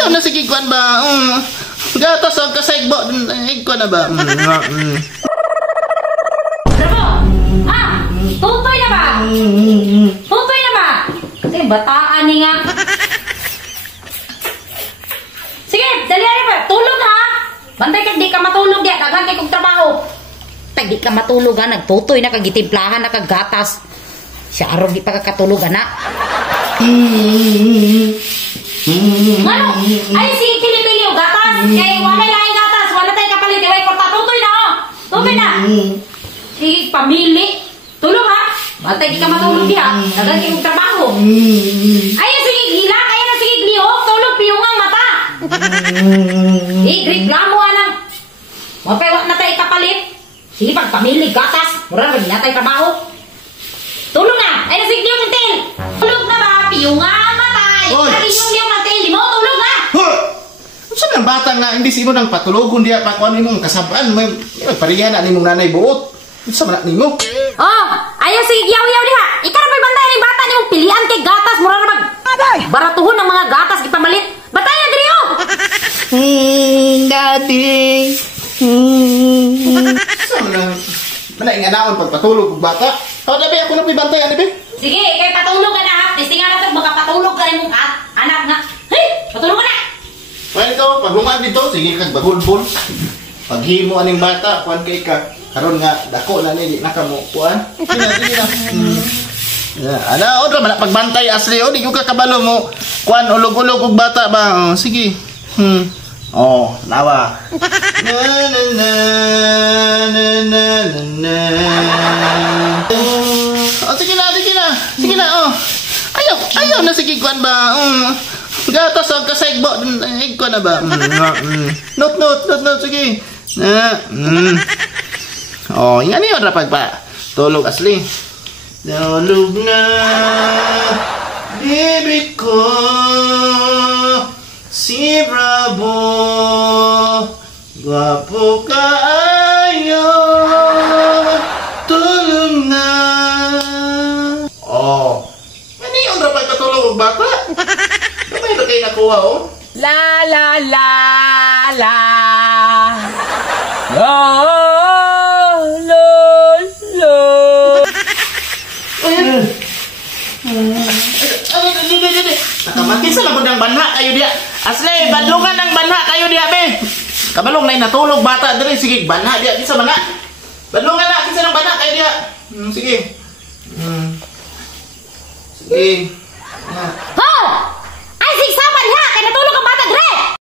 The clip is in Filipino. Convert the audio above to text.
Ayaw na sige kuan ba. Gatas og kasaybo ko na ba. Tutoy na ba? Tutoy na ba? Kasi bataan ni nga. Sige, dali na ba? Tulog ha? Bantay ka, di ka matulog diya. Daghan kay kong trabaho. Tag di ka matulog ha. Nagtutoy na kagitimplahan na kagatas. Siya araw di pa kakatulog na. Ano? Ay, sige, pili-pili o gatas. Kaya wala lang gatas. Wala tayo kapalit. Iway, korta, tutoy na o. Tutoy na. Sige, pamili. Tulog ha? Bantay di ka matulog diya. Daghan kay kong trabaho. Ay, sige, gila. Kaya na sige, lihok. Tulog, piyong ang mata. Reklamo anang. Mapay na tayo kapalit. Sige, pagpamili gatas. Mura rin na tayo trabaho. Tulog na. Ay, nasig niyo ng tail. Tulog na ba? Piyong ang mata. Ay, yung natin. Di mo, tulog na. Saan ang bata nga, hindi sino nang patulog, hindi pa kung ano mong kasabaan, may pariyan na ni mong nanay buot. Saan na ni mo? Oh, ayaw sige, yaw-yaw diha. Ikaw na pa'y bantayan ng bata ni mong pilihan kay gatas. Mura na mag baratuhon ng mga gatas, ipamalit. Batayan, diriyo! Daddy. Saan na? Manaing anaon pagpatulog ng bata. Dabi, ako na pa'y bantayan, dabi. Sige, kay patulog ka na ha. Testing nga na ito, baka patulog ka rin mong anak nga. Hey, patulog ka na! Well, ito, pag lumad dito, sige kag bagulbol. Paghimo aning bata, kuan kay ka. Karon nga, dako na ni, di na ka mo, kuan. Sige na. Ana, o, man pagbantay, asli, o, di ko kakabalo mo. Kuan, ulog-ulog og bata ba? Sige. Oh, nawa. Na na na na na na. Oh, sige na, sige na. Sige na, oh. Ayaw na sige kuan ba? Gatas og kasaybo ko na ba? Not, sige. Oh, yan yun rapag pa. Tulog asli. Tulog na, baby ko. Si Bravo, gwapo kaayo, tulog na. Oh, ano yung dapat katulog ng bata? Kapag ito kayo nakuha, oh? La la la la la la la. Nakamatis sa labod ng banha kayo diya. Asli, badlungan ng banha kayo diya, be. Kabalong na natulog bata diri, sige, banha diya, kisa banha. Badlungan na, kisa ng banha kayo diya. Sige. Sige.